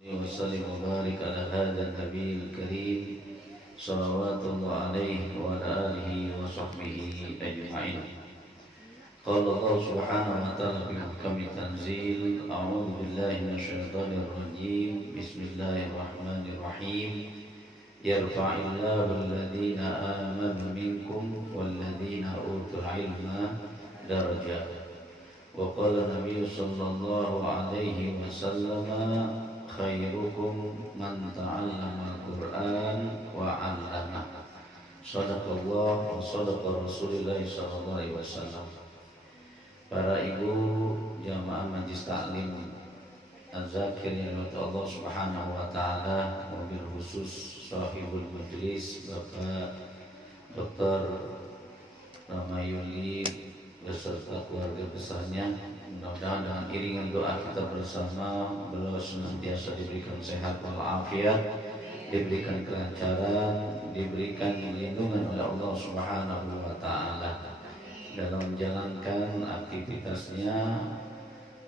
وسلم وبارك على هذا النبي الكريم صلوات الله عليه وعلى آله وصحبه أجمعين. قال الله سبحانه وتعالى في محكم التنزيل: أعوذ بالله من الشيطان الرجيم، بسم الله الرحمن الرحيم. يرفع الله الذين آمنوا منكم والذين أوتوا العلم درجات. وقال النبي صلى الله عليه وسلم: khairukum man ta'allama al-Qur'an wa 'allama. Shadaqallah wa shadaqa Rasulullah sallallahu alaihi wasallam. Para ibu jamaah Majelis Taklim Az-Zakir yang Allah Subhanahu wa taala, wabil khusus sahibul majlis Bapak Dr. Ramayuli beserta keluarga besarnya, mudah-mudahan dengan iringan doa kita bersama beliau senantiasa diberikan sehat walafiat, diberikan kelancaran, diberikan lindungan oleh Allah Subhanahu wa taala dalam menjalankan aktivitasnya,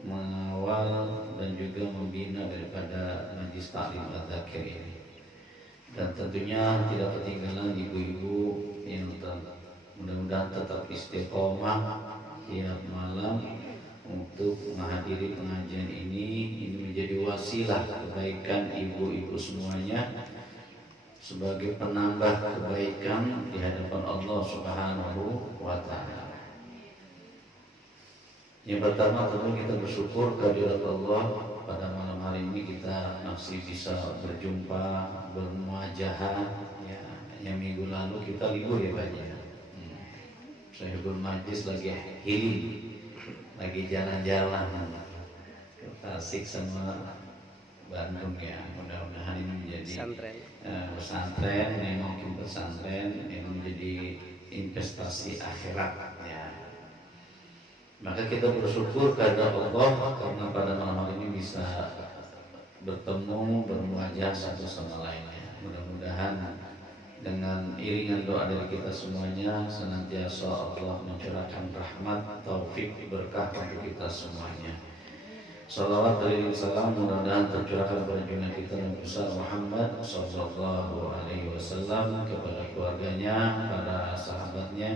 mengawal dan juga membina daripada Majelis Taklim Az-Zakir ini. Dan tentunya tidak ketinggalan ibu-ibu yang mudah-mudahan tetap istiqomah tiap malam untuk menghadiri pengajian ini. Ini menjadi wasilah kebaikan ibu-ibu semuanya, sebagai penambah kebaikan di hadapan Allah Subhanahu wa taala. Yang pertama tentu kita bersyukur kehadirat Allah pada malam hari ini kita masih bisa berjumpa, bermuajahah ya. Yang minggu lalu kita libur ya Pak ya. Sahibul majlis lagi healing, lagi jalan-jalan ke Tasik sama Bandung ya. Mudah-mudahan ini menjadi pesantren, nengokin pesantren ini menjadi investasi akhirat ya. Maka kita bersyukur kepada Allah karena pada malam hari ini bisa bertemu, bermuajah satu sama lainnya. Mudah-mudahan dengan iringan doa dari kita semuanya senantiasa Allah mencurahkan rahmat, taufik, berkah untuk kita semuanya. Salawat dari salam mudah-mudahan tercurahkan kepada junjungan kita Nabi besar Muhammad sallallahu alaihi wasallam, kepada keluarganya, para sahabatnya,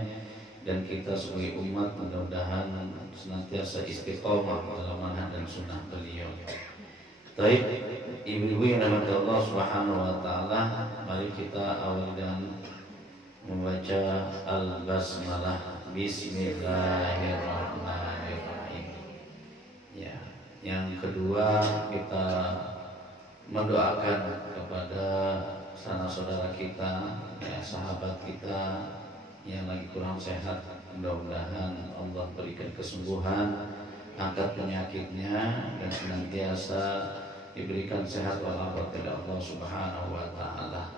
dan kita sebagai umat mudah-mudahan senantiasa istiqomah dalam manhaj dan sunnah beliau. Baik, ibu-ibu yang dirahmati Allah Subhanahu wa taala, mari kita awali dengan membaca al-basmalah. Bismillahirrahmanirrahim. Ya, yang kedua kita mendoakan kepada sanak saudara kita, ya, sahabat kita yang lagi kurang sehat. Mudah-mudahan Allah berikan kesembuhan, angkat penyakitnya, dan senantiasa diberikan sehat walafiat oleh Allah Subhanahu wa taala.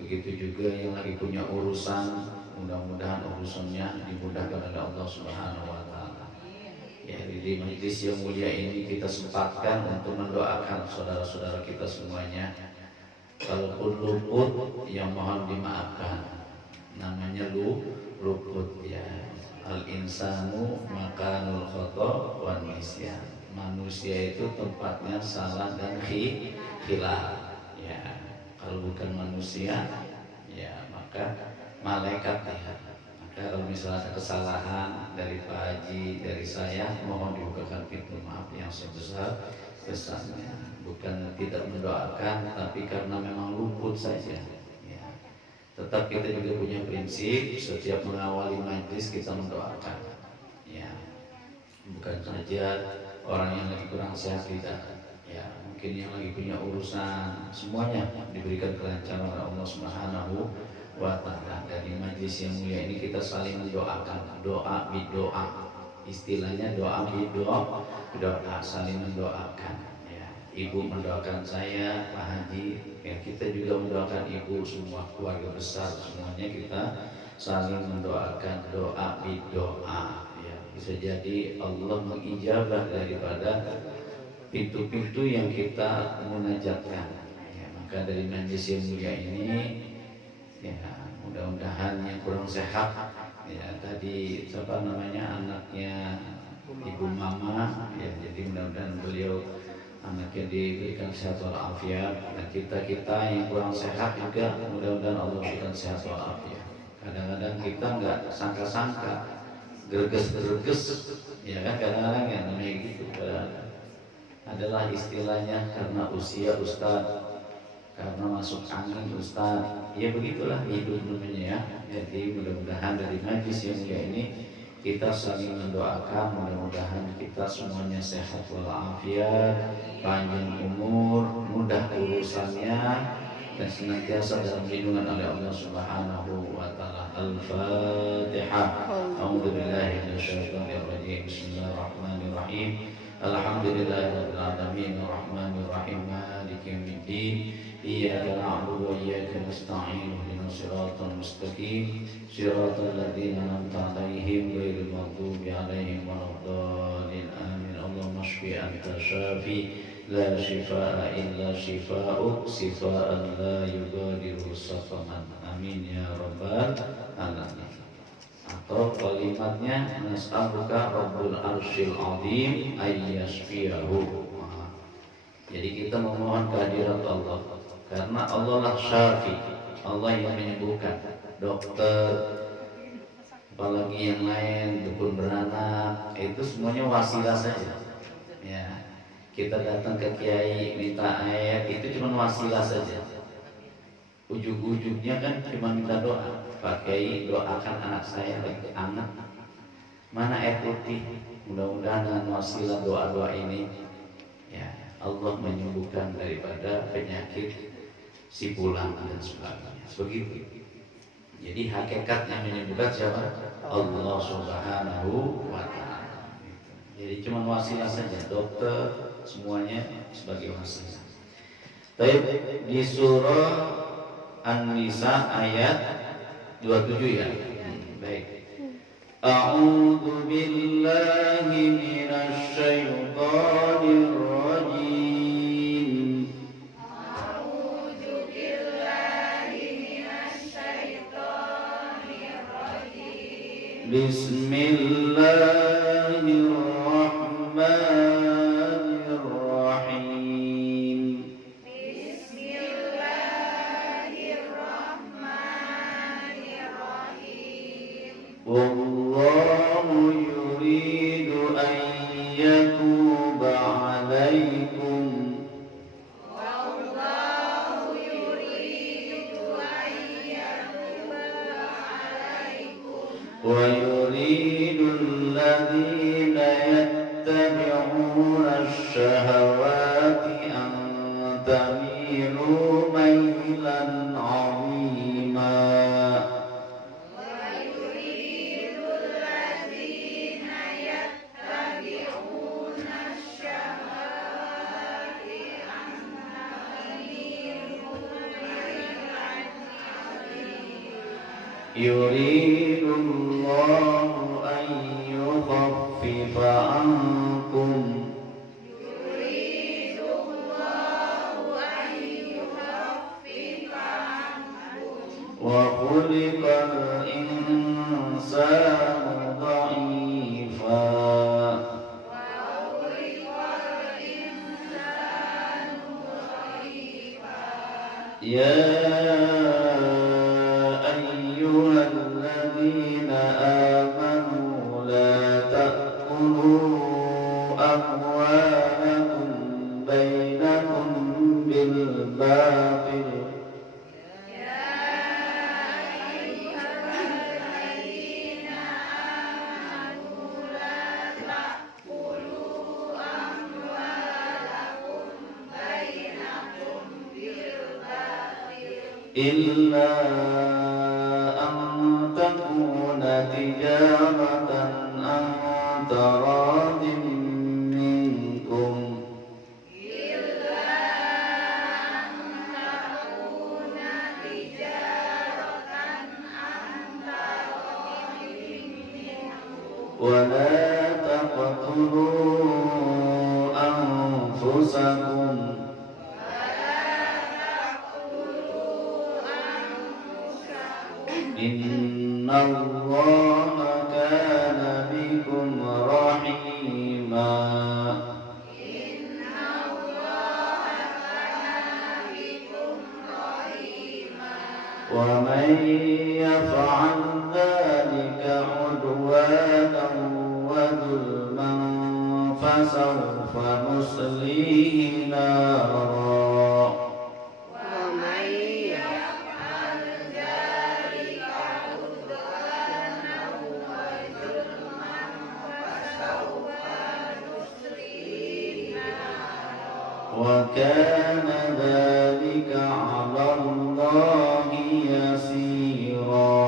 Begitu juga yang lagi punya urusan, mudah-mudahan urusannya dimudahkan oleh Allah Subhanahu wa taala. Ya, di majelis yang mulia ini kita sempatkan untuk mendoakan saudara-saudara kita semuanya. Kalaupun luput, yang mohon dimaafkan. Namanya luput ya. Al-insanu makanul khata' wan nisyan. Manusia itu tempatnya salah dan khilaf. Ya, kalau bukan manusia, ya maka malaikat ya. Maka kalau misalnya ada kesalahan dari Pak Haji, dari saya, mohon dibukakan pintu maaf yang sebesar-besarnya. Bukan tidak mendoakan, tapi karena memang luput saja. Ya. Tetap kita juga punya prinsip, setiap mengawali majlis kita mendoakan. Ya. Bukan saja orang yang lagi kurang sehat tidak, ya mungkin yang lagi punya urusan, semuanya diberikan kelancaran oleh Allah Subhanahu wa taala. Dari majlis yang mulia ini kita saling mendoakan, doa bidoa, istilahnya doa bidoa, saling mendoakan. Ya, ibu mendoakan saya, Pak Haji, ya kita juga mendoakan ibu, semua keluarga besar semuanya kita saling mendoakan, doa bidoa. Bisa jadi Allah mengijabah daripada pintu-pintu yang kita munajatkan. Ya, maka dari majlis yang mulia ini, ya mudah-mudahan yang kurang sehat, ya tadi anaknya Ibu Mama, ya jadi mudah-mudahan beliau anaknya diberikan sehat walafiat, dan kita yang kurang sehat juga mudah-mudahan Allah berikan sehat walafiat. Kadang-kadang kita nggak sangka-sangka, gerges-gerges, ya kan, kadang-kadang yang namanya gitu adalah istilahnya karena usia Ustaz, karena masuk angin Ustaz, ya begitulah hidup namanya ya. Jadi mudah-mudahan dari majlis yang mulia ini kita saling mendoakan, mudah-mudahan kita semuanya sehat walafiat, panjang umur, mudah urusannya, dan senantiasa dalam lindungan oleh Allah Subhanahu wa taala. Al-Fatihah. A'udzubillahi minasyaitonir rajim. Bismillahirrahmanirrahim. Alhamdulillahirabbil alamin, arrahmanir rahim, maliki yaumiddin. Iyyaka na'budu wa iyyaka nasta'in. Ihdinas siratal mustaqim. Siratal ladzina an'amta 'alaihim ghairil maghdubi 'alaihim waladdallin. Amin. Allahumma shfi anta syafi, la shifaa illa shifaa'uk, shifaa'an la yughadiru saqaman. Amin ya rabbal alamin. Atau kalimatnya nas'aluka rabbul arsyil azim ayyashfiyahu. Jadi kita memohon kehadirat Allah, karena Allah lah syafi, Allah yang menyembuhkan. Dokter, apalagi yang lain, dukun beranak, itu semuanya wasilah saja. Ya, kita datang ke kiai minta air, itu cuma wasilah saja. Ujung-ujungnya kan cuma minta doa. Pak Kiai, doakan anak saya lagi anak. Mana air putih? Mudah-mudahan dengan wasilah doa-doa ini, ya Allah menyembuhkan daripada penyakit si pulang dan sebagainya. Begitu. Jadi hakikatnya menyembuhkan siapa? Allah Subhanahu wa taala. Jadi cuma wasilah saja, dokter semuanya sebagai wasilah. Baik, di surah An-Nisa ayat 27 ya. Baik. A'udzu billahi minasy syaithanir rajim. A'udzu billahi minasy syaithanir rajim. Bismillahirrahmanirrahim. Wallahu yuridu an yatuba alaikum. Wallahu yuridu an yatuba alaikum. Wa yuridu alladhina yattabi'una ash-shahawati an tamilu mailan 'azima. Yuridullahu an yukhaffifa ankum. Yuridullahu an yukhaffifa ankum. Wa khuliqal insanu dha'ifa. Wa khuliqal insanu dha'ifa. Ya الذين آمنوا لا تأكلوا أموالكم بينكم بالباطل. يا أيها الذين آمنوا لا تأكلوا أموالكم بينكم بالباطل إلا تجارة عن تراض منكم. إلا أن تكون تجارة عن تراض منكم. ولا تقتلوا أنفسكم. إن الله كان بكم رحيما. إن الله ومن يفعل ذلك عدوانا وظلما فسوف نصليه نارا ومن يفعل ذلك عدوانا وظلما فسوف نصليه نارا وكان ذلك على الله يسيرا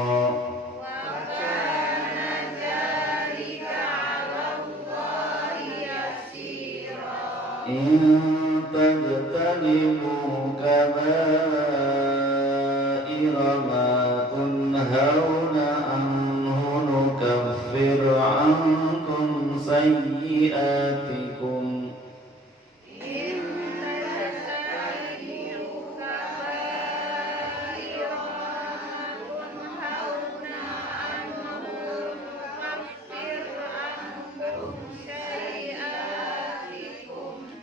وكان ذلك على الله يسيرا إن تجتنبوا كبائر ما تنهون عنه نكفر عنكم سيئاتكم إن تجتنبوا كبائر ما تنهون عنه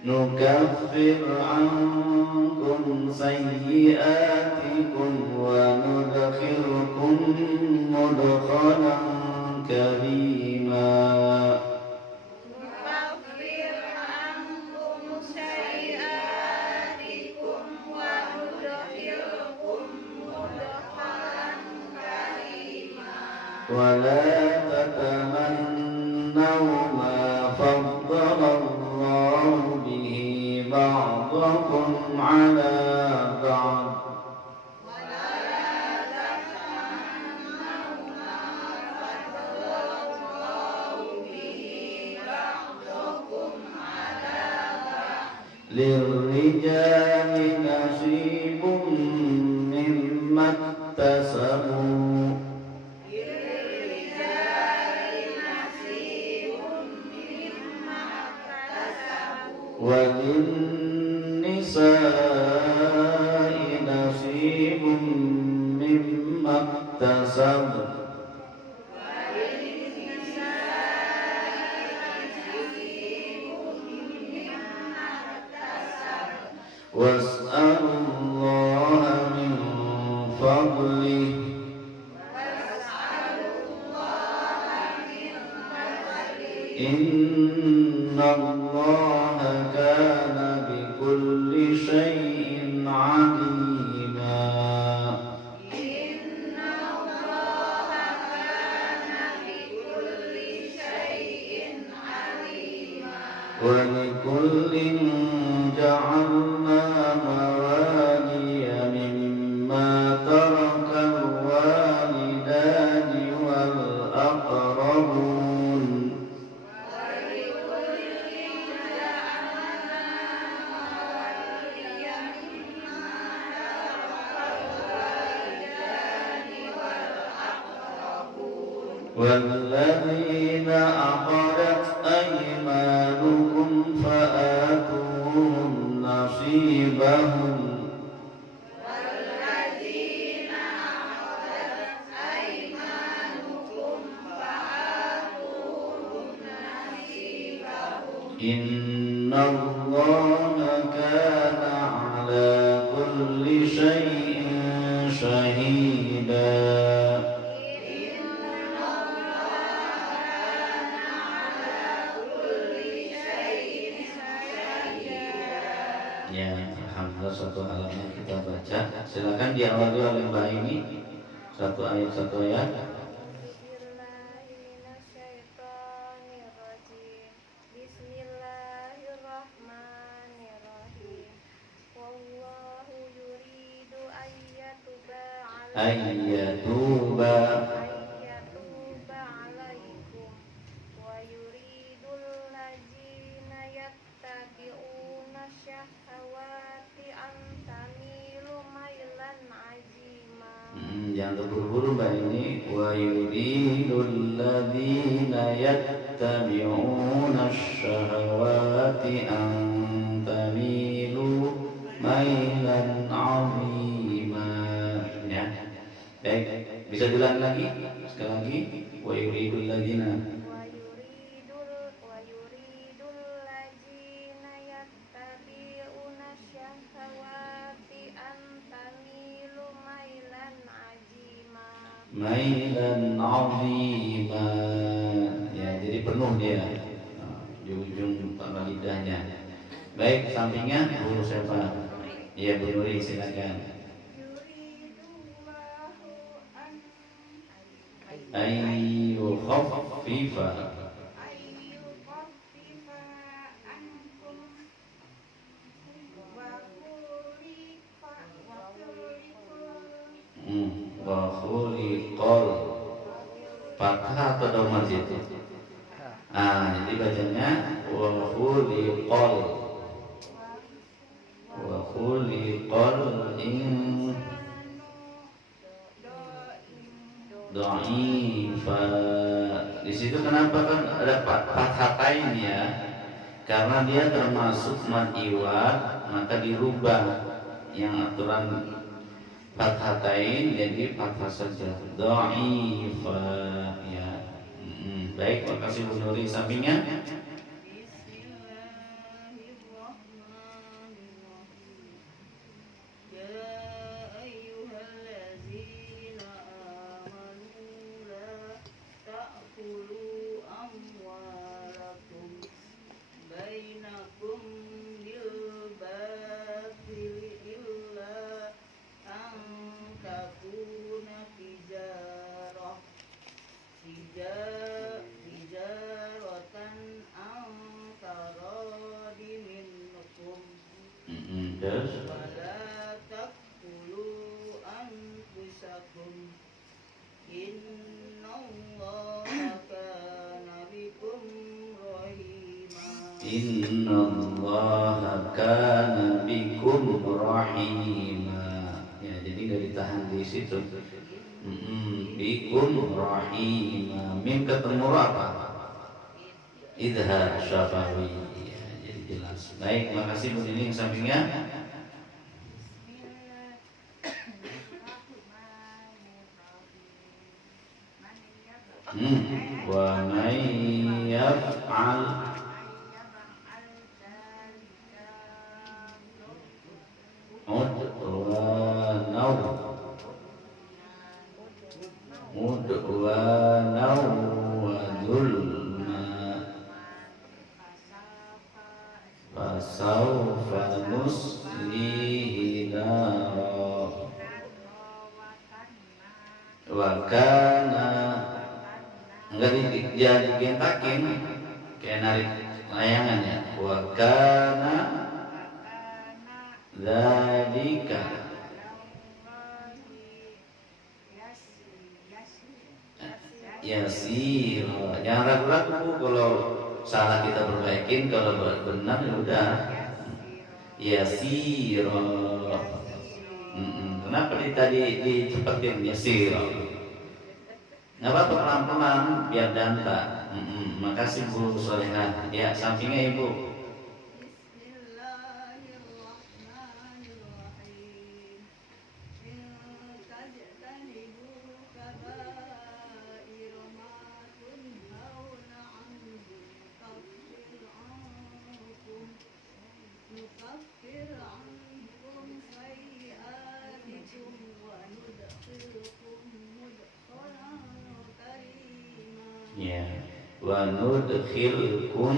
نكفر عنكم سيئاتكم وندخلكم مدخلا كريما نكفر عنكم سيئاتكم وندخلكم مدخلا كريما ولا تتمنوا ما فضل الله به بعضكم على بعض للرجال نصيب مما اكتسبوا وللنساء نصيب مما اكتسبوا واسألوا الله من فضله إن الله كان بكل شيء عليما ولكل جعلنا موالي مما ترك الوالدان والأقربون والذين عقدت أيمانكم فآتوهم نصيبهم إن الله كان على كل شيء شهيدا Ya, alhamdulillah satu halaman kita baca. Silakan diawali oleh Mbak ini satu ayat satu ayat. Ayyatuba jangan terburu-buru Mbak ini. Wa yuridul ladzina yattabi'una syahawati an tamilu mailan 'azima. Ya. Baik, bisa diulang lagi? Sekali lagi. Wa yuridul ladzina mailan 'azima. Ya, jadi penuh dia di ujung tanggal lidahnya. Baik, sampingnya Bu siapa? Ya, Bu Nuri silakan. Ayu khaffifa. Wa khuliqal. Fathah atau dhamma itu? Jadi bacanya wa khuliqal. Wa khuliqal dha'ifa. Di situ kenapa kan ada fathatain ya? Karena dia termasuk mad iwad, maka dirubah yang aturan fathatain jadi fathah saja. Dha'ifa ya. Baik, makasih Bu Nuri. Sampingnya Innallaha kana bikum rahima. Ya, jadi gak ditahan di situ. Bikum rahima. Mim ketemu apa? Idhar syafawi. Ya, jadi jelas. Baik, makasih Bu Nini. Yang sampingnya wa may yaf'al mudwanau wa dhulma fasawfa nuslihi nara wa kana enggak digentakin kayak narik layangan ya. Wa kana dzalika yasir. Jangan ragu-ragu, kalau salah kita perbaikin, kalau benar ya udah yasir. Kenapa tadi dicepetin yasir? Nggak apa-apa, pelan-pelan biar danta. Makasih Bu Solehah. Ya, sampingnya Ibu. Ya, wa nudkhilkum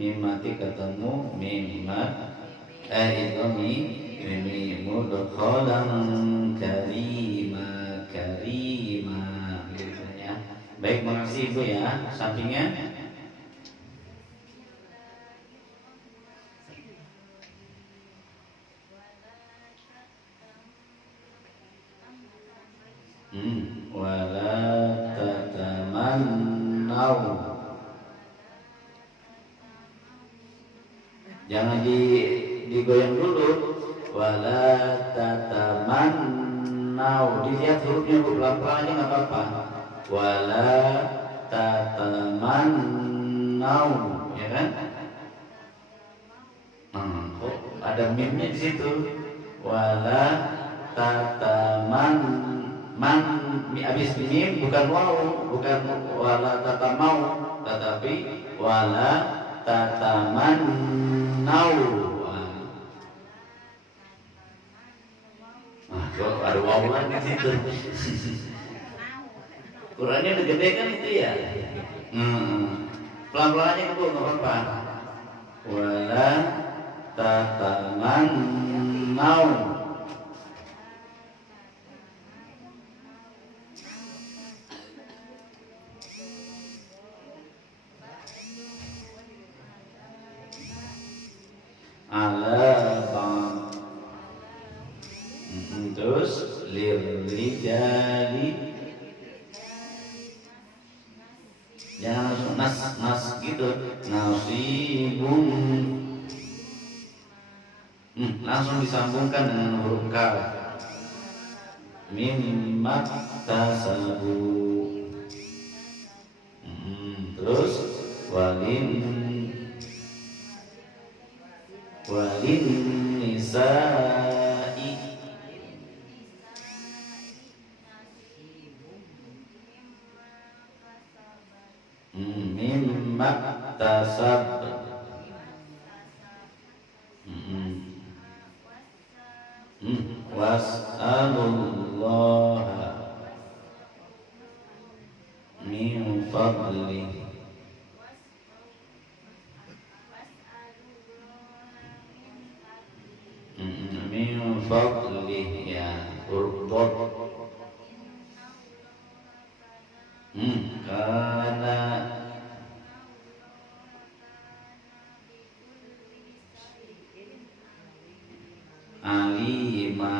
mimati ketemu mimat idhami mudkhalan karima gitu ya. Baik, makasih Ibu ya. Sampingnya wala tatamannau. Jangan digoyang dulu. Wala tatamannau. Dilihat hurufnya pelan-pelan aja nggak apa-apa. Wala tatamannau, ya kan? Kok ada mimnya di situ? Wala tataman habis mim bukan waw, bukan wala tatamau, tetapi wala tatamannau. Kok ada waw lagi di situ? Qurannya udah gede kan itu ya. Pelan-pelan aja Bu, nggak apa-apa. Wala tatamannau ala ba'd. Terus lirijali, jangan langsung nas gitu, nasibun. Langsung disambungkan dengan huruf kaf. Mimma tasabu. Terus walin nisa'i. Mimma tasab. Was'alullaha min fadlihi. Min fadlihi ya urbot. Karena alima.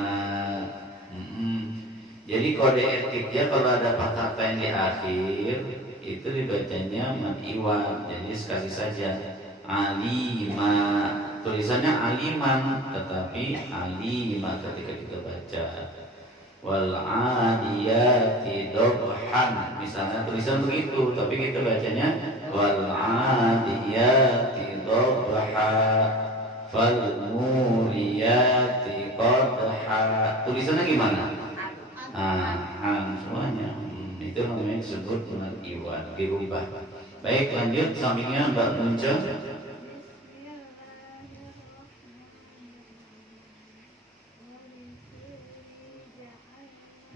Jadi kode etiknya kalau ada patah pen di akhir itu dibacanya madiwan. Jadi sekali saja alima, tulisannya aliman tetapi alima ketika kita baca. Wal adiyati dobhan, misalnya tulisan begitu tapi kita bacanya wal adiyati dobha, fal muriyati qadha. Tulisannya gimana? Semuanya itu namanya disebut madiwan, dirubah. Baik, lanjut sampingnya Mbak Munca.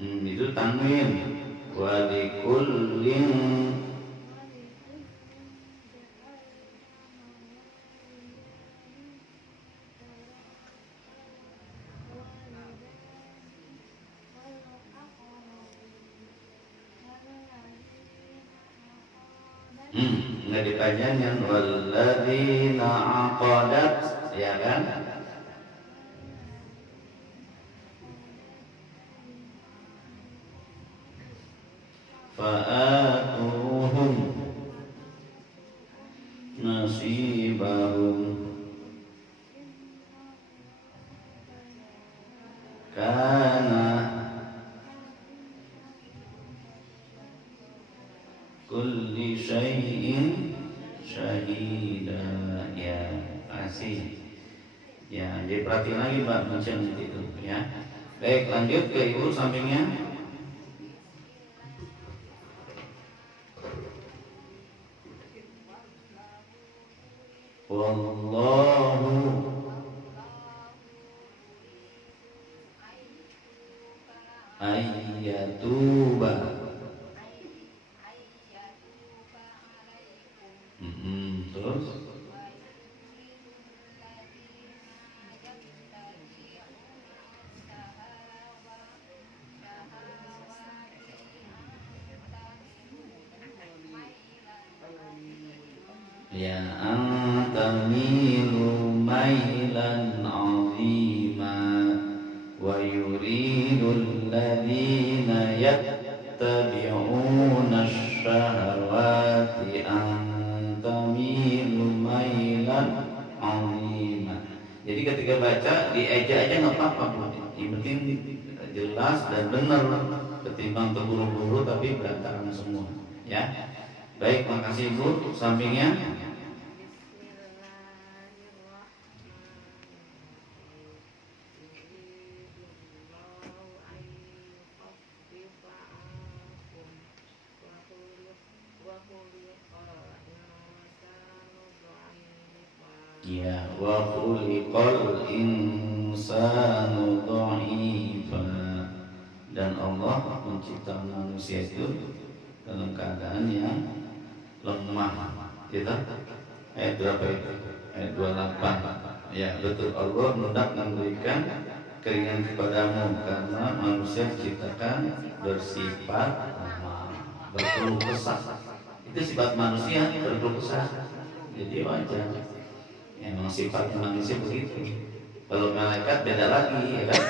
Itu tanwin. Wa likullin nggak dipanjangin walladzina aqadat, ya kan? Fa'atuhum nasibahum kana kulli syai'in syahida. Ya, asih. Ya, jadi perhatiin lagi Mbak macam itu ya. Baik, lanjut ke Ibu sampingnya. Wallahu ayyatuba. Terus ya antamilu mailan azima wa yuridul ladzina yattabi'una asy-syahawati antamilu mailan azima. Jadi ketika baca dieja aja nggak apa-apa, yang penting jelas dan benar, ketimbang terburu-buru tapi berantakan semua ya. Baik, makasih Ibu. Sampingnya ya wa khuliqal insanu dha'ifa, dan Allah menciptakan manusia itu dalam keadaan yang lemah. Kita ayat berapa itu? Ayat 28. Ya betul, Allah hendak memberikan keringan kepadamu karena manusia diciptakan bersifat lemah, berkeluh kesah. Itu sifat manusia, berkeluh kesah. Jadi wajar. Emang sifatnya manusia begitu. Kalau malaikat beda lagi, ya kan?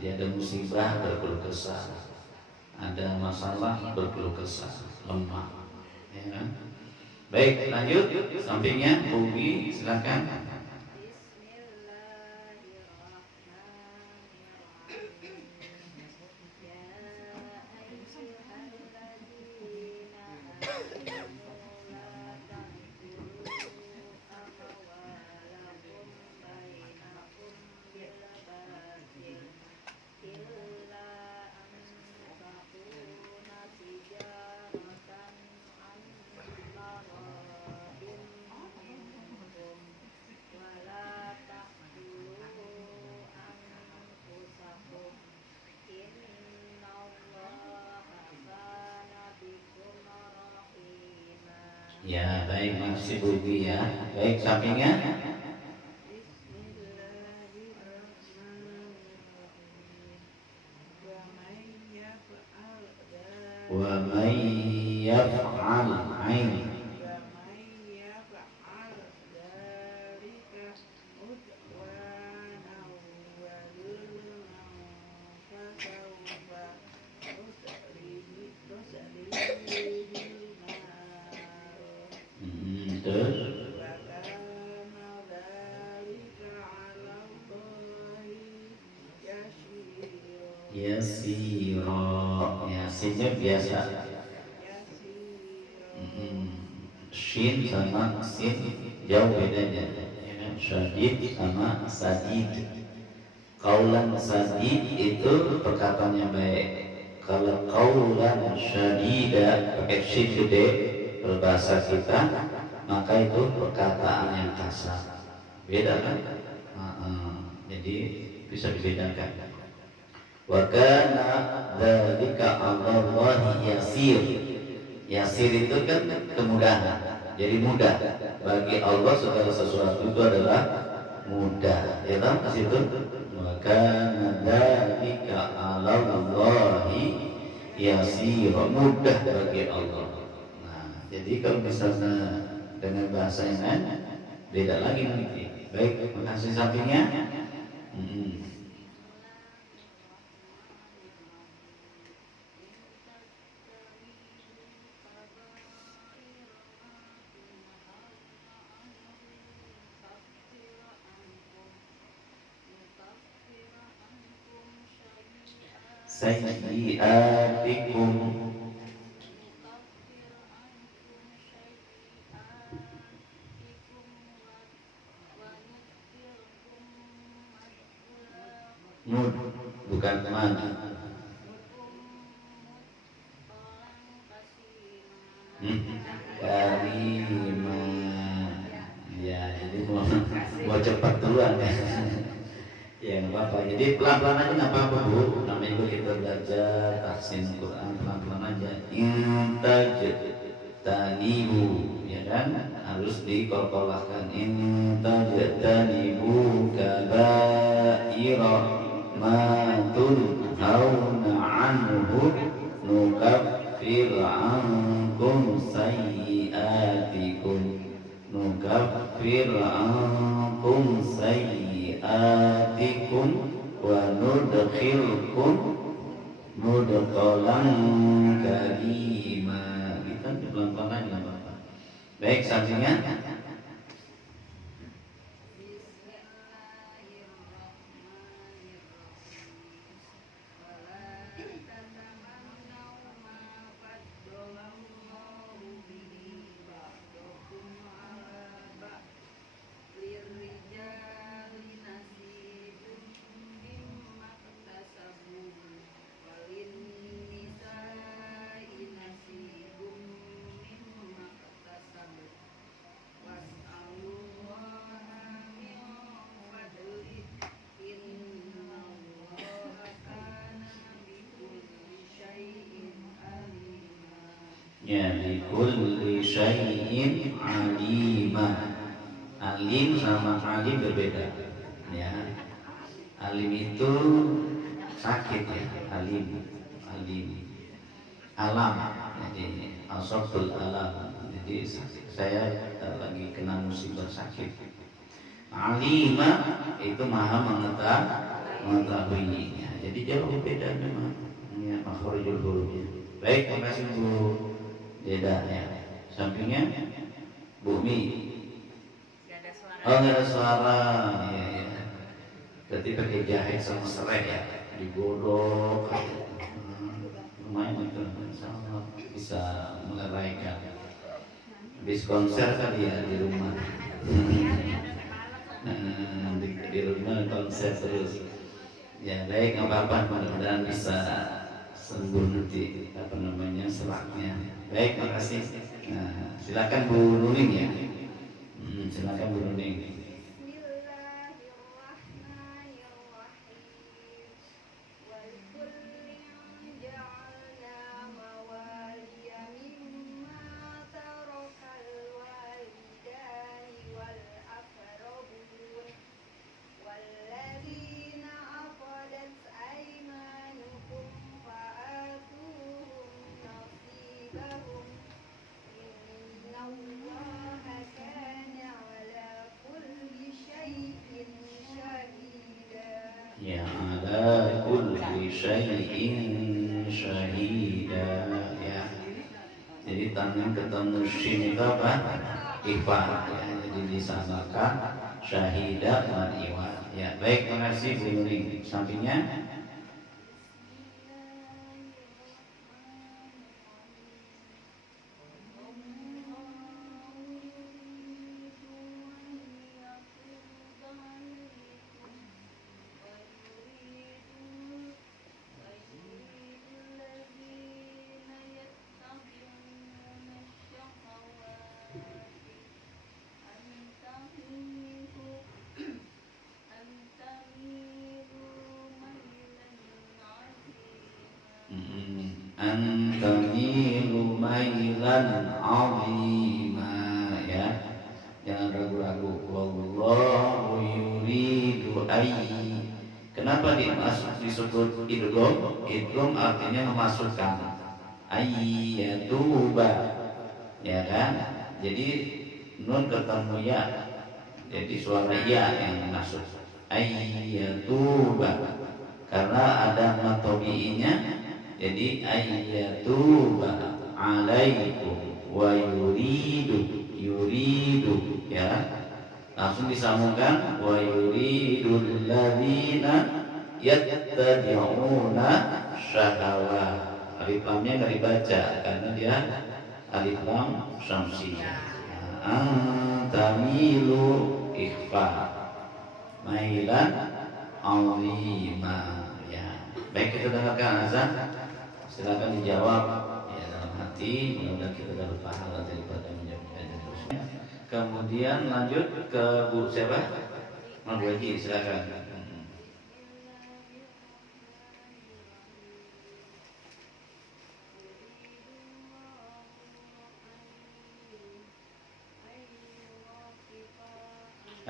Dia ada musibah berkeluh kesah, ada masalah berkeluh kesah, lemah, ya kan? Baik, lanjut sampingnya, Ubi silakan. Ya baik, masih Bubi ya. Baik, sampingnya. Wa may yaf'al ain. Terus yasiro, ya sinnya biasa. Shin sama sin jauh bedanya. Syadid sama sadid. Kaulan sadid itu perkataan yang baik. Kalau kaulan syadida pakai shin gede berbahasa kita, maka itu perkataan yang kasar. Beda kan? Jadi bisa dibedakan. Wa kana dzalika 'ala Allahi yasir. Yasir itu kan kemudahan. Jadi mudah. Bagi Allah segala sesuatu itu adalah mudah. Ya kan? Di situ. Wa kana dzalika 'ala Allahi yasir. Mudah bagi Allah. Nah, jadi kalau misalnya dengan bahasa yang lain beda lagi nanti. Baik, makasih sampingnya. Sayyi'atikum Mud, bukan man. Karimah. Ya, jadi mau cepat duluan ya. Ya nggak apa-apa. Jadi pelan-pelan aja nggak apa-apa Bu. Namanya juga kita belajar tahsin Quran, pelan-pelan aja. Intaj tanibu, ya kan? Harus dikolkolahkan. Intaj tanibu kabaira ma tunhauna anhu nukaffir ankum sayyi'atikum nukaffir ankum sayyi'atikum wa nudkhilkum mudkhalan karima. Kita pelan-pelan aja Bapak. Baik, sampingnya. Ya, di kulli syai'in alima. Alim sama alim berbeda. Ya, alim itu sakit ya, alim, alam. Jadi asabul alam. Jadi saya lagi kena musibah sakit. Alima itu maha mengetahuinya. Jadi jauh beda memang. Ya, makharijul hurufnya. Baik, makasih Bu Deda ya. Sampingnya Bumi. Oh, nggak ada suara. Ya, ya. Berarti pakai jahit sama serai ya, digodok. Lumayan itu, sama bisa meleraikan. Habis konser kali ya di rumah. Di rumah konser terus. Ya baik, nggak apa-apa, mudah-mudahan bisa sembuh nanti apa namanya seraknya. Baik, makasih. Nah, silakan Bu Nuning ya. Silakan Bu Nuning. Ya, ala kulli syai'in syahida ya. Jadi tangan ketemu shin itu apa? Ifa ya. Jadi disamakan syahida dan iwa. Ya, baik, makasih Bu Nuring. Sampingnya antamilu mailan azima ya. Jangan ragu-ragu. Wallahu yuridu ayyi. Kenapa disebut idgham? Idgham artinya memasukkan. Ayyatuba. Ya kan? Jadi nun ketemu ya. Jadi suara ya yang masuk. Ayyatuba. Karena ada matobi'inya. Jadi ayyatuba alaikum wa yuridu ya, langsung disambungkan wa yuridul ladzina yattabi'una syahawat. Alif lamnya nggak dibaca karena dia alif lam syamsiyah. Antamilu ikhfa mailan azima ya. Baik, kita dengarkan azan. Silakan dijawab ya dalam hati, mudah-mudahan kita dapat pahala daripada menjawabnya terusnya. Kemudian lanjut ke Bu siapa? Bu Haji, silakan.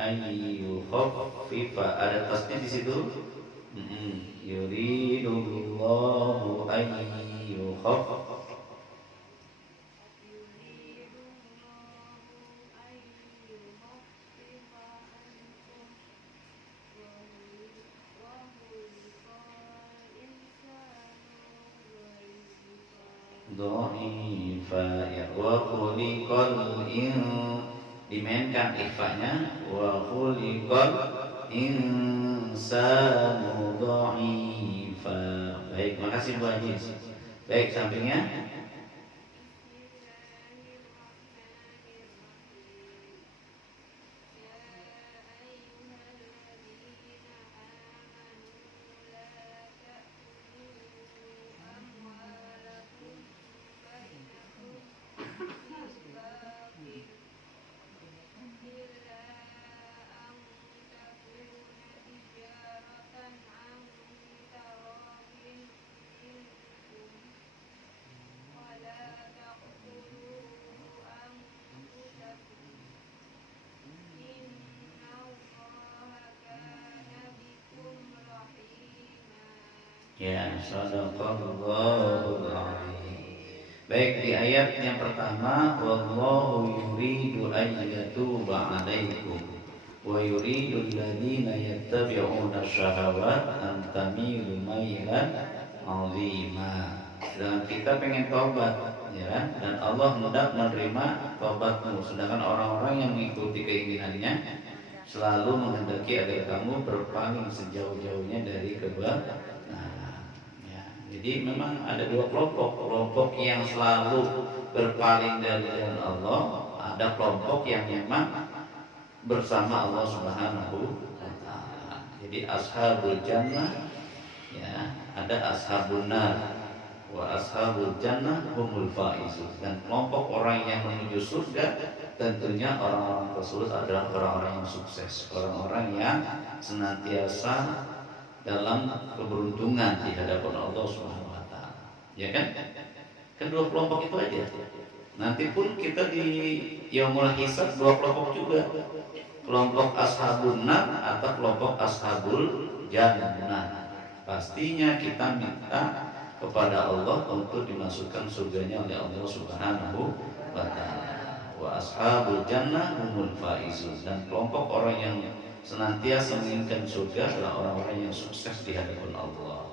Ayyu khaffifa, ada tasnya di situ. Yuridullahu ayyu khaffifa. Dha'ifa ya wa khuliqal dimainkan ikhfanya wa khuliqal insanu dha'ifa. Baik, makasih Bu Haji. Baik, sampingnya Ya, shadaqallahul azim. Baik, di ayat yang pertama, wallahu yuridu an yatuba 'alaikum wa yuridu alladziina yattabi'una syahawat an tamilu mailan 'azima. Dan kita pengen taubat, ya, dan Allah hendak menerima taubatmu. Sedangkan orang-orang yang mengikuti keinginannya selalu menghendaki agar kamu berpaling sejauh-jauhnya dari kebenaran. Jadi memang ada dua kelompok yang selalu berpaling dari jalan Allah, ada kelompok yang memang bersama Allah Subhanahu wa taala. Jadi ashabul jannah, ya, ada ashabun nar. Wa ashabul jannah humul faizun. Dan kelompok orang yang menuju surga tentunya orang-orang tersebut adalah orang-orang yang sukses, orang-orang yang senantiasa dalam keberuntungan di hadapan Allah Subhanahu wa taala. Ya kan? Kedua kelompok itu aja. Nanti pun kita di yaumul hisab dua kelompok juga. Kelompok ashabun nar atau kelompok ashabul jannah. Pastinya kita minta kepada Allah untuk dimasukkan surganya oleh Allah Subhanahu wa taala. Wa ashabul jannah humul faizun. Dan kelompok orang yang senantiasa menginginkan surga adalah orang-orang yang sukses di hadapan Allah.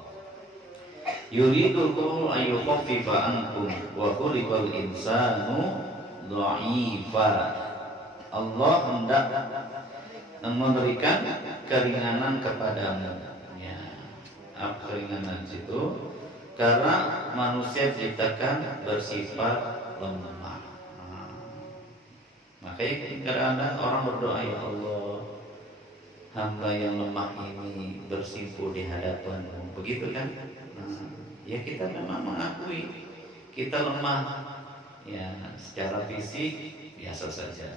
Yuridukum ayyukhaffifa ankum wa khuliqal insanu dha'ifa. Allah hendak memberikan keringanan kepadamu. Ya, apa keringanan itu? Karena manusia diciptakan bersifat lemah. Makanya kadang-kadang orang berdoa, ya Allah, hamba yang lemah ini bersimpuh di hadapan-Mu. Begitu kan? Ya kita memang mengakui kita lemah. Ya, secara fisik biasa saja.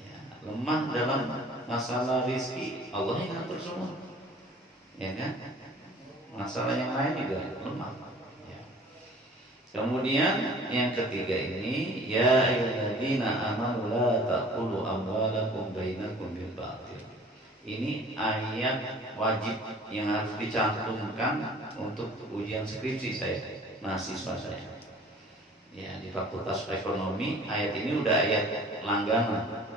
Ya, lemah dalam masalah rezeki, Allah yang ngatur semua. Ya kan? Masalah yang lain juga lemah. Ya. Kemudian yang ketiga ini, ya ayyuhalladzina amanu la taqulu amwalakum bainakum bil batil. Ini ayat wajib yang harus dicantumkan untuk ujian skripsi saya, mahasiswa saya. Ya, di Fakultas Ekonomi, ayat ini udah ayat langganan.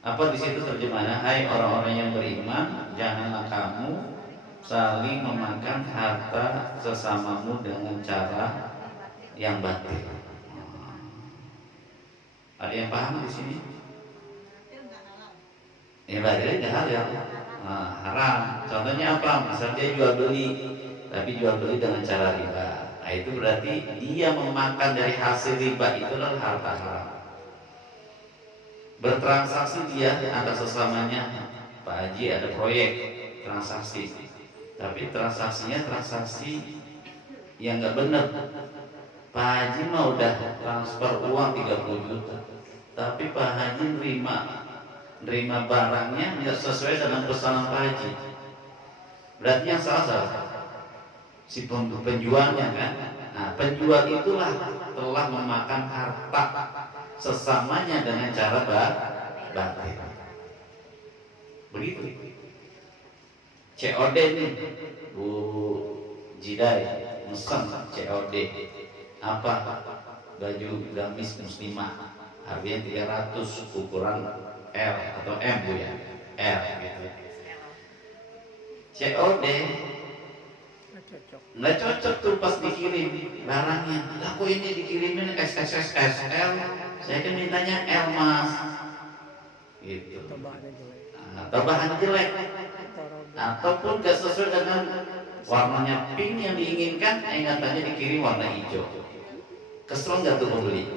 Apa di situ terjemahannya? Hai orang-orang yang beriman, janganlah kamu saling memakan harta sesamamu dengan cara yang batil. Ada yang paham di sini? Ya batil nggak halal, haram. Contohnya apa? Misalnya dia jual beli, tapi jual beli dengan cara riba. Nah, itu berarti dia memakan dari hasil riba itu adalah harta haram. Bertransaksi dia antara sesamanya, Pak Haji ada proyek transaksi, tapi transaksinya transaksi yang nggak benar. Pak Haji mau udah transfer uang 30 juta, tapi Pak Haji nerima barangnya tidak sesuai dengan pesanan Pak Haji. Berarti yang salah si penjualnya kan. Nah, penjual itulah telah memakan harta sesamanya dengan cara batil. Begitu. COD nih, Bu Jidai mesen COD. Apa? Baju gamis muslimah harganya 300, ukuran L atau M Bu ya, L gitu. COD nggak cocok tuh pas dikirim barangnya. Lah kok ini dikirimin XXXL, saya kan mintanya L Mas, gitu. Tambahan jelek, ataupun gak sesuai dengan warnanya pink yang diinginkan, ingatannya dikirim warna hijau. Kesel nggak tuh pembeli?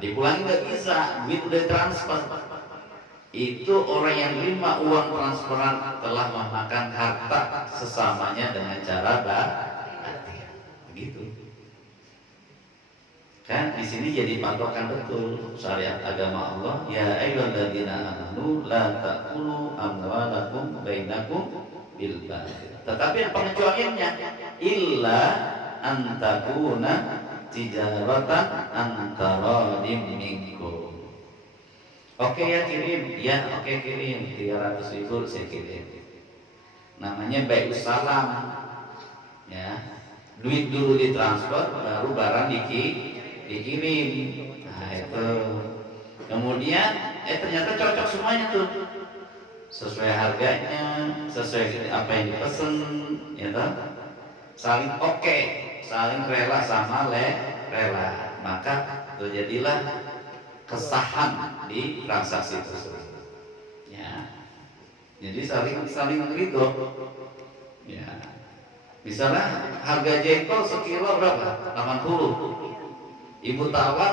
Dipulangin nggak bisa, duit udah transfer. Itu orang yang terima uang transferan telah memakan harta sesamanya dengan cara batil. Begitu. Kan di sini jadi patokan betul syariat agama Allah. Ya ayyuhalladzina amanu la ta'kulu amwalakum bainakum bil batil. Tetapi pengecualiannya illa an takuna tijaratan antara minkum. Oke ya kirim, ya oke kirim 300.000 saya kirim. namanya baik salam. Ya, duit dulu ditransfer, baru barang dikirim. Nah itu. Kemudian ternyata cocok semuanya tuh, sesuai harganya, sesuai apa yang dipesan, ya toh? Saling oke, saling rela sama rela, maka terjadilah kesahan di transaksi tersebut. Ya, jadi saling ridho. Ya, misalnya harga jengkol sekilo berapa? 80. Ibu tawar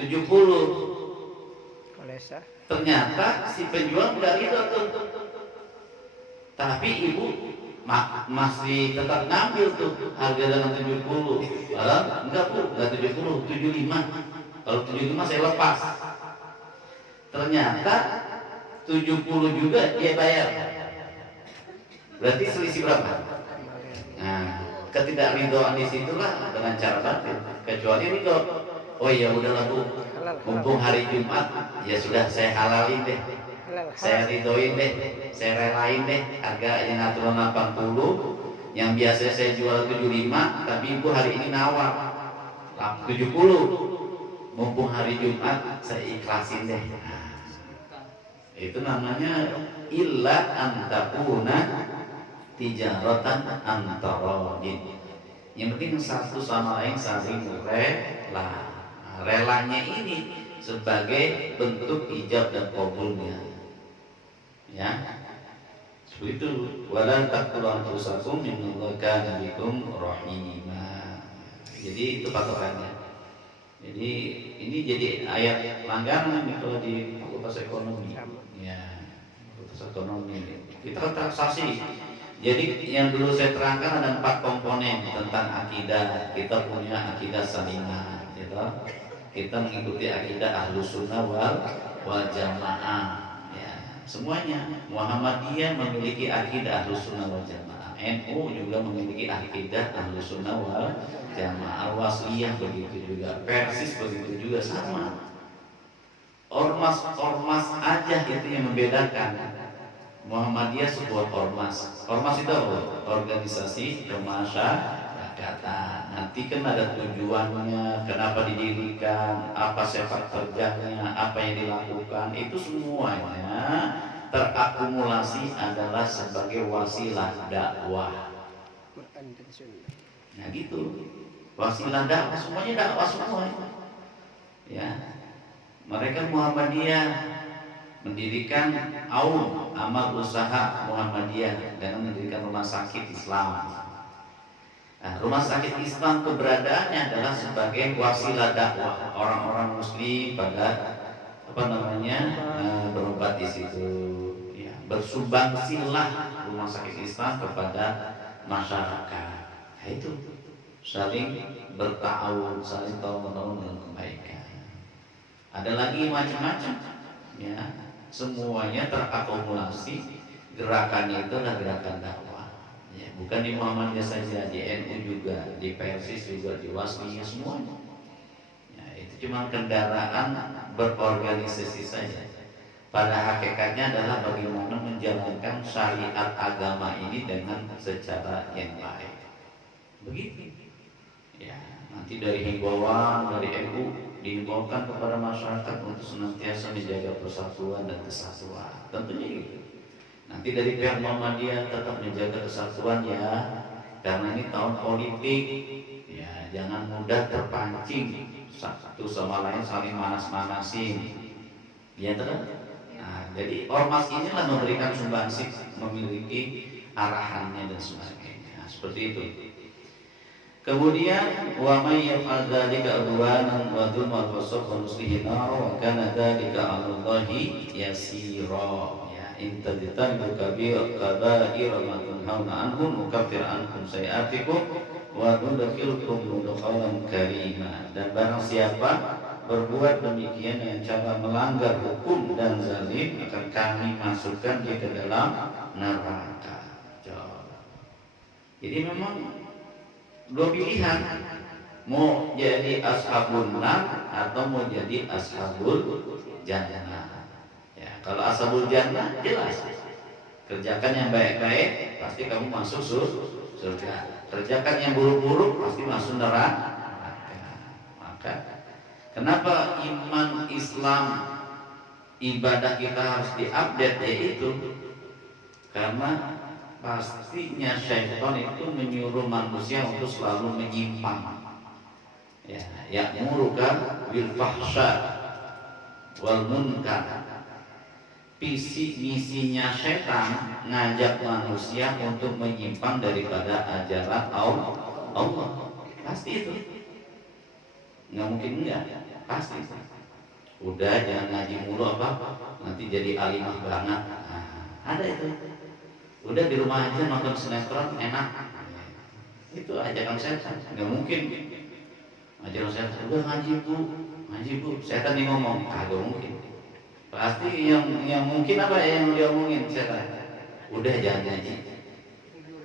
70. Ternyata si penjual nggak ridho tuh, tapi ibu masih tetap ngambil tuh harga dengan 70. Padahal enggak bu, enggak 70, 75. Kalau 75 saya lepas. Ternyata 70 juga dia bayar. Berarti selisih berapa? Nah, ketidakridhoan di situlah dengan cara batin. Kecuali ridho. Oh ya udahlah bu, mumpung hari Jumat, ya sudah saya halalin deh, saya ridhoin deh, saya relain deh harga yang aturan 80, yang biasanya saya jual 75, tapi ibu hari ini nawar 70. Mumpung hari Jumat, saya ikhlasin deh. Nah, itu namanya illa antakuna tijaratan antarodin. Yang penting satu sama lain saling rela. Relanya ini sebagai bentuk ijab dan qabulnya. Ya. Seperti itu. Wala taqulu anfusakum innallaha kana bikum rahima. Jadi itu patokannya. Jadi ini jadi ayat langganan kalau di Fakultas Ekonomi. Ya, Fakultas Ekonomi. Kita kan transaksi. Jadi yang dulu saya terangkan ada 4 komponen tentang akidah. Kita punya akidah salimah, gitu. Kita mengikuti akidah Ahlus Sunnah wal Jamaah. Ya, semuanya. Muhammadiyah memiliki akidah Ahlus Sunnah wal Jamaah. NU juga memiliki akidah Ahlus Sunnah wal Jamaah. Al-Wasliyah begitu juga. Persis begitu juga, sama. Ormas aja itu yang membedakan. Muhammadiyah sebuah ormas. Ormas itu apa? Organisasi kemasyarakatan. Nanti kan ada tujuannya, kenapa didirikan, apa sepak terjangnya, apa yang dilakukan. Itu semuanya terakumulasi adalah sebagai wasilah dakwah. Nah gitu. Wasilah dakwah, semuanya dakwah semua. Ya. Mereka Muhammadiyah mendirikan amal usaha Muhammadiyah dengan mendirikan rumah sakit Islam. Nah, rumah sakit Islam keberadaannya adalah sebagai wasilah dakwah orang-orang Muslim pada berobat di situ. Ya, bersumbangsihlah rumah sakit Islam kepada masyarakat. Nah, itu saling bertawun, saling tolong-menolong dalam kebaikan. Ada lagi macam-macam. Ya, semuanya terakumulasi. Gerakannya itu adalah gerakan dakwah. Ya, bukan di Muhammadiyah saja, di NU juga, di Persis juga, di Wasliyah semuanya. Ya, itu cuma kendaraan berorganisasi saja. Pada hakikatnya adalah bagaimana menjalankan syariat agama ini dengan secara yang baik. Begitu. Ya, nanti dari himbauan dari NU dihimbaukan kepada masyarakat untuk senantiasa menjaga persatuan dan kesatuan. Tentunya gitu. Nanti dari pihak Muhammadiyah tetap menjaga kesatuan ya, karena ini tahun politik. Ya, jangan mudah terpancing satu sama lain saling manas-manasin. Ya terus. Nah, jadi ormas inilah memberikan sumbangsih, memiliki arahannya dan sebagainya. Nah, seperti itu. Kemudian wa may yaf'al dzalika udwanan wa dzulman wa safwan nuslihi nar wa kana dzalika 'ala Allahi yasira. Ya, in tajtanibu kaba'ira ma tunhauna anhu nukaffir ankum sayi'atikum wa nudkhilukum mudkhalan karima. Dan barang siapa berbuat demikian yang cara melanggar hukum dan zalim, akan kami masukkan dia ke dalam neraka. Jadi memang dua pilihan, mau jadi ashabun nar atau mau jadi ashabul jannah. Ya, kalau ashabul jannah jelas Kerjakan yang baik-baik, pasti kamu masuk surga. Kerjakan yang buruk-buruk, pasti masuk neraka. Maka kenapa iman Islam ibadah kita harus diupdate, yaitu karena pastinya syaitan itu menyuruh manusia untuk selalu menyimpang. Ya, ya'muruka bil fahsya wal munkar. Misinya setan ngajak manusia untuk menyimpang daripada ajaran Allah. Pasti itu. Nggak mungkin enggak, pasti. Udah jangan ngaji mulu apa, nanti jadi alimah banget. Nah, ada itu. Udah di rumah aja nonton sinetron enak. Itu ajakan setan. Nggak mungkin. Ajaran setan. Udah ngaji bu. Setan nih ngomong, kagak mungkin. Pasti yang mungkin apa yang dia omongin setan. Udah jangan ngaji.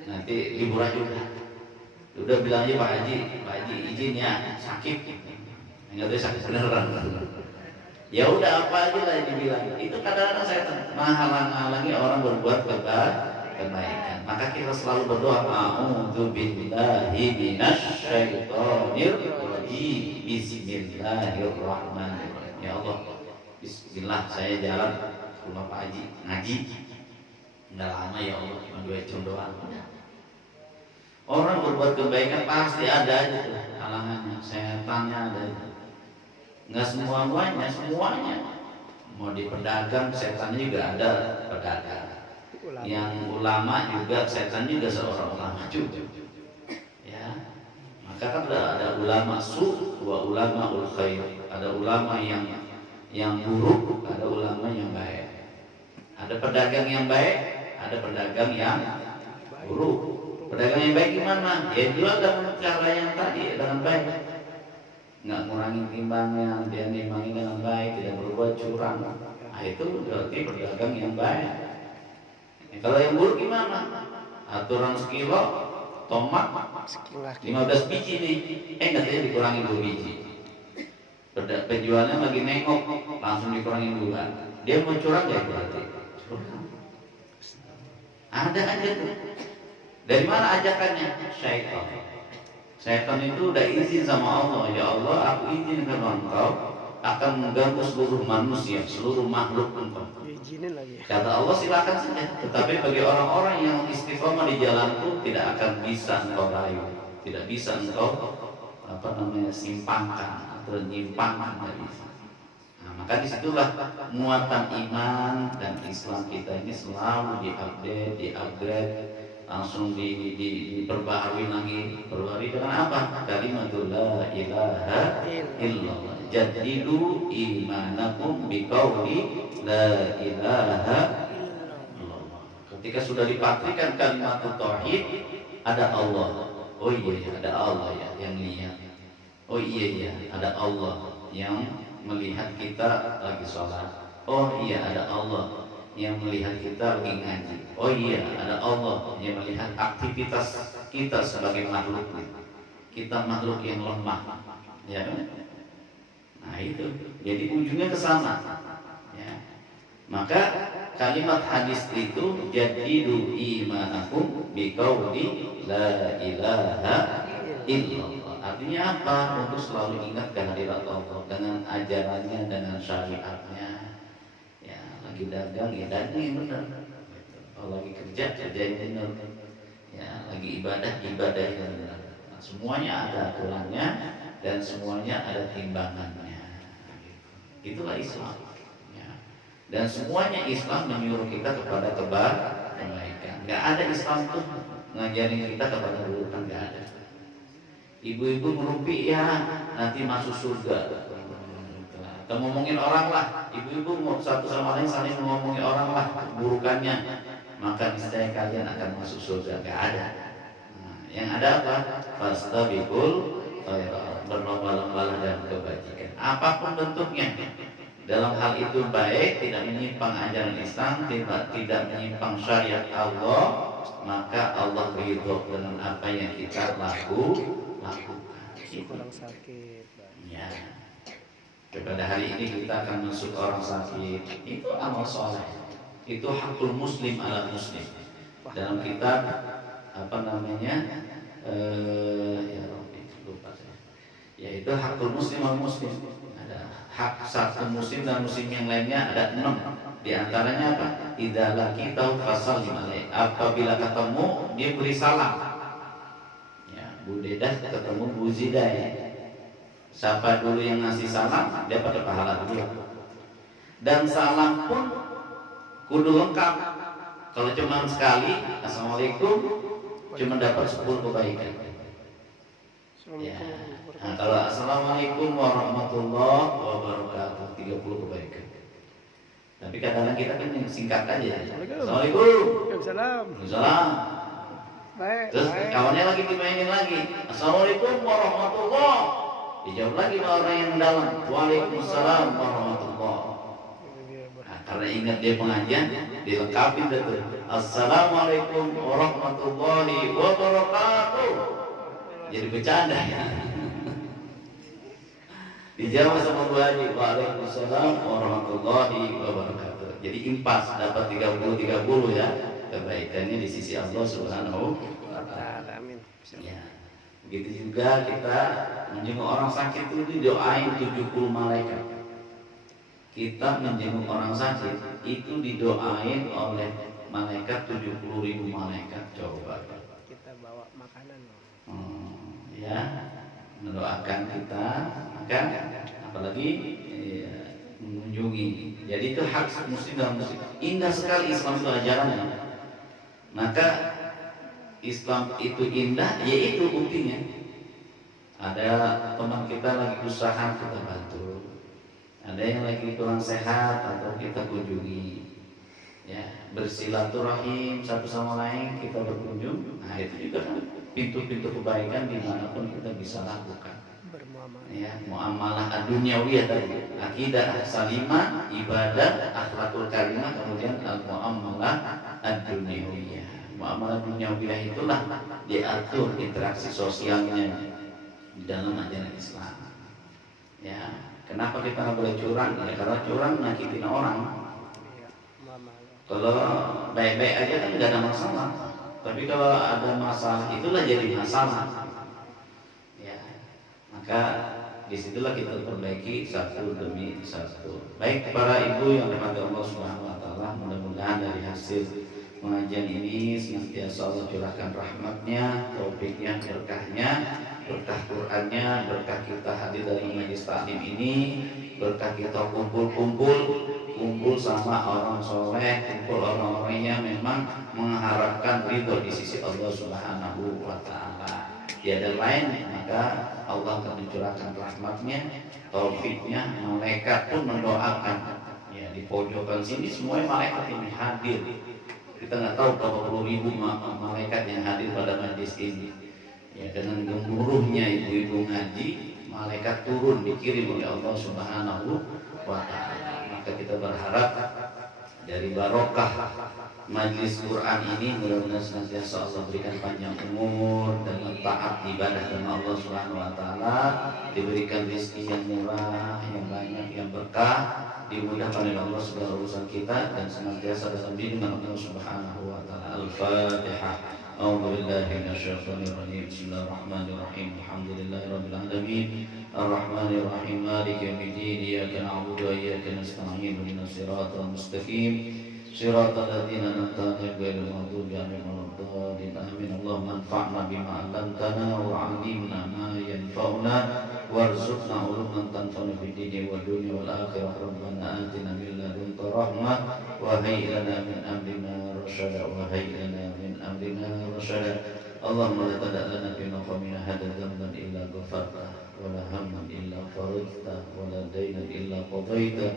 Nanti libur aja udah bilang aja Pak Haji izin ya, sakit. Enggak tahu sakit beneran. Ya udah apa aja lah yang dibilang. Itu kadang-kadang setan menghalang-halangi orang berbuat kebaikan. Maka kita selalu berdoa, a'udzubillahi minasyaitonir rajim. Bismillahirrahmanirrahim. Ya Allah, bismillah saya jalan ke rumah Pak Haji ngaji. Nggak lama ya Allah, cuma 2 jam doang. Orang berbuat kebaikan pasti ada aja tuh halangannya, setannya ada aja. Nggak semuanya. Mau di pedagang, setannya juga ada pedagang. Yang ulama juga, setan juga seorang ulama juga. Ya, maka kan ada ulama su, wa ulama ul khair. Ada ulama yang buruk, ada ulama yang baik. Ada pedagang yang baik, ada pedagang yang buruk. Pedagang yang baik gimana? Ya jual dengan cara yang tadi, dengan baik. Nggak ngurangin timbangnya, dia nimbangin dengan baik, tidak berbuat curang. Nah, itu berarti pedagang yang baik. Kalau yang buruk gimana? Aturan sekilo tomat 15 biji nih, katanya dikurangin 2 biji. Penjualnya lagi nengok, langsung dikurangin 2. Dia mau curang ya berarti. Ada aja tuh. Dari mana ajakannya? Syaitan. Syaitan itu udah izin sama Allah, ya Allah, aku izin karena Engkau akan mengganggu seluruh manusia, seluruh makhluk Engkau. Kata Allah silakan saja. Tetapi bagi orang-orang yang istiqomah di jalanku, tidak akan bisa Engkau rayu, tidak bisa Engkau simpangkan atau nyimpangkan, tidak bisa. Nah, maka disitulah muatan iman dan Islam kita ini selalu diupgrade, langsung diperbaharui lagi. Perbaharui dengan apa? Kalimatul la ilaha illallah. Jadidu imanakum biqauli la ilaha illallah. Ketika sudah dipatrikan kalimat tauhid, ada Allah. Oh iya, ada Allah ya yang lihat. Oh iya, ada Allah yang melihat kita lagi sholat. Oh iya, ada Allah yang melihat kita lagi ngaji. Oh iya, ada Allah yang melihat aktivitas kita sebagai makhluk. Kita makhluk yang lemah, ya. Nah itu, jadi ujungnya ke sana. Ya. Maka kalimat hadis itu jadidu imanakum biqauli la ilaha illallah. Artinya apa? Untuk selalu ingat kehadirat Allah dengan ajarannya, dengan syariatnya. Lagi dagang ya dagang yang benar, kalau lagi kerja yang benar, ya lagi ibadah yang benar. Nah, semuanya ada aturannya dan semuanya ada timbangannya. Itulah Islam. Ya. Dan semuanya Islam menyuruh kita kepada kebaikan. Nggak ada Islam tuh ngajarin kita kepada keburukan, nggak ada. Ibu-ibu ngerumpi ya nanti masuk surga. Kita ngomongin orang lah, ibu-ibu mau satu sama lain saling ngomongin orang lah keburukannya, maka niscaya kalian akan masuk surga. Gak ada. Nah, yang ada apa? Fastabiqul khairat, berlomba-lomba dalam kebajikan, apapun bentuknya. Dalam hal itu baik, tidak menyimpang ajaran Islam, tidak menyimpang syariat Allah, maka Allah ridho dengan apa yang kita lakukan. Orang sakit. Ya. Pada hari ini kita akan masuk orang sakit, itu amal soleh. Itu hakul muslim ala muslim. Dalam kitab apa namanya? Ya Rabbi, lupa saya. Yaitu hakul muslim ala muslim. Ada hak satu muslim dan muslim yang lainnya ada 6. Di antaranya apa? Idza laqitahu fasallim alaihi. Apabila ketemu dia beri salam. Ya, Bu Dedah ketemu Bu Zidah ya. Siapa dulu yang ngasih salam, dia dapat pahala dulu. Dan salam pun kudu lengkap. Kalau cuma sekali, assalamualaikum, cuma dapat 10 kebaikan. Ya. Nah, kalau assalamualaikum warahmatullahi wabarakatuh, 30 kebaikan. Tapi kadang-kadang kita kan singkat aja. Assalamualaikum. Waalaikumsalam. Salam. Baik. Terus kawannya lagi dimainin lagi. Assalamualaikum warahmatullahi. Dijawab lagi sama orang yang dalam. Waalaikumsalam warahmatullahi. Nah, karena ingat dia pengajian, dilengkapi betul. Assalamualaikum warahmatullahi wabarakatuh. Jadi bercanda ya. Dijawab sama Bu Haji. Waalaikumsalam warahmatullahi wabarakatuh. Jadi impas dapat 30 ya. Kebaikannya di sisi Allah Subhanahu wa taala. Amin. Ya. Begitu juga kita menjenguk orang sakit itu didoain 70 malaikat. Kita menjenguk orang sakit itu didoain oleh malaikat 70.000 malaikat. Coba Kita bawa makanan. ya, mendoakan kita, maka apalagi ya, mengunjungi. Jadi itu hak muslim dan muslim. Indah sekali Islam itu ajarannya. Maka Islam itu indah, yaitu buktinya. Ada teman kita lagi usaha, kita bantu. Ada yang lagi kurang sehat, atau kita kunjungi. Ya, bersilaturahim satu sama lain, kita berkunjung. Nah, itu juga kan pintu-pintu kebaikan dimanapun kita bisa lakukan. Bermuamalah. Ya, muamalah ad-dunyawiyah tadi, akidah salimah, ibadah, akhlakul karimah, kemudian al-muamalah ad-dunyawiyah. Muamalah dunyawiyah itulah diatur interaksi sosialnya di dalam ajaran Islam. Ya, kenapa kita nggak boleh curang? Ya, karena curang nyakitin orang. Iya, muamalah. Kalau baik-baik aja kan nggak ada masalah. Tapi kalau ada masalah, itulah jadi masalah. Ya, maka disitulah kita perbaiki satu demi satu. Baik para ibu yang dirahmati Allah Subhanahu Wa Taala, mudah-mudahan dari hasil pengajian ini senantiasa Allah curahkan rahmatnya, taufiknya, berkahnya, berkah Qur'annya, berkah kita hadir dalam majelis taklim ini, berkah kita kumpul sama orang soleh, kumpul orang-orang yang memang mengharapkan ridho di sisi Allah Subhanahu Wa Taala. Tiada lain, maka Allah akan mencurahkan rahmatnya, taufiknya, malaikat pun mendoakan. Ya, di pojokan sini semuanya malaikat ini hadir. Kita nggak tahu berapa puluh ribu malaikat yang hadir pada majlis ini. Ya, dengan gemuruhnya ibu-ibu ngaji, malaikat turun dikirim oleh Allah Subhanahu Wa Taala. Maka kita berharap dari barokah majlis Quran ini mudah-mudahan senantiasa Allah berikan panjang umur dan taat ibadah karena Allah Subhanahu Wa Taala, diberikan rezeki yang murah, yang banyak, yang berkah, dimudahkan oleh Allah segala urusan kita dan senantiasa dalam bimbingan Allah Subhanahu Wa Taala. Al-Fatihah. A'udzu billahi minasyaitonir rajim. Bismillahirrahmanirrahim. Alhamdulillahirabbil alamin. Arrahmanir rahim. Maliki yaumiddin. Iyyaka na'budu wa iyyaka nasta'in. Ihdinas siratal mustaqim. Siratal ladzina an'amta 'alaihim ghairil maghdubi 'alaihim waladdallin. Amin. Allahumma anfa'na bima 'allamtana wa 'allimna ma yanfa'una warzuqna 'uluman tanfa'una fid dini wad dunya wal akhirah. Rabbana atina min ladunka rahmah wa hayyi lana min amrina rasyada wa hayyi lana min amrina rasyada. Allahumma la tada' lana fi maqamina hadha dhanban illa ghafarta wa la hamman illa faradta wa la daynan illa qadayta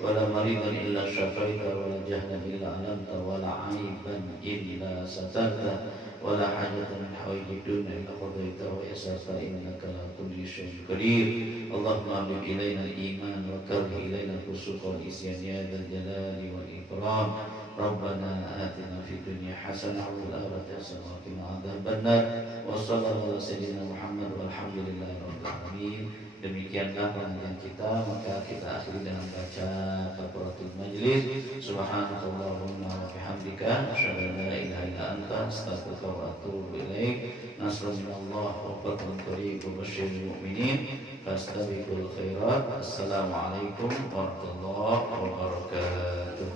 wa la maridan illa syafaita wa la jahlan illa 'alamta wa la 'aiban illa satarta wa la hajatan min hawaijid dunya illa qadaita wa yasarta innaka la kulli syai'in qadir. Allahumma habib ilaina al-iman wa karrih ilaina al-fusuq wal isyan ya dzal jalali wal ikram. Rabbana atina fid dunya hasanah wa fil akhirati hasanah wa qina adzabannar. Wa sallallahu ala sayyidina Muhammad walhamdulillahi rabbil alamin. Demikianlah pengajian kita, maka kita akhiri dengan baca kafaratul majlis. Subhanakallahumma wa bihamdika asyhadu an la ilaha illa anta astaghfiruka wa atubu ilaik. Nasrun minallah wa fathun qarib wa basyiril mu'minin. Fastabiqul khairat. Assalamualaikum warahmatullahi wabarakatuh.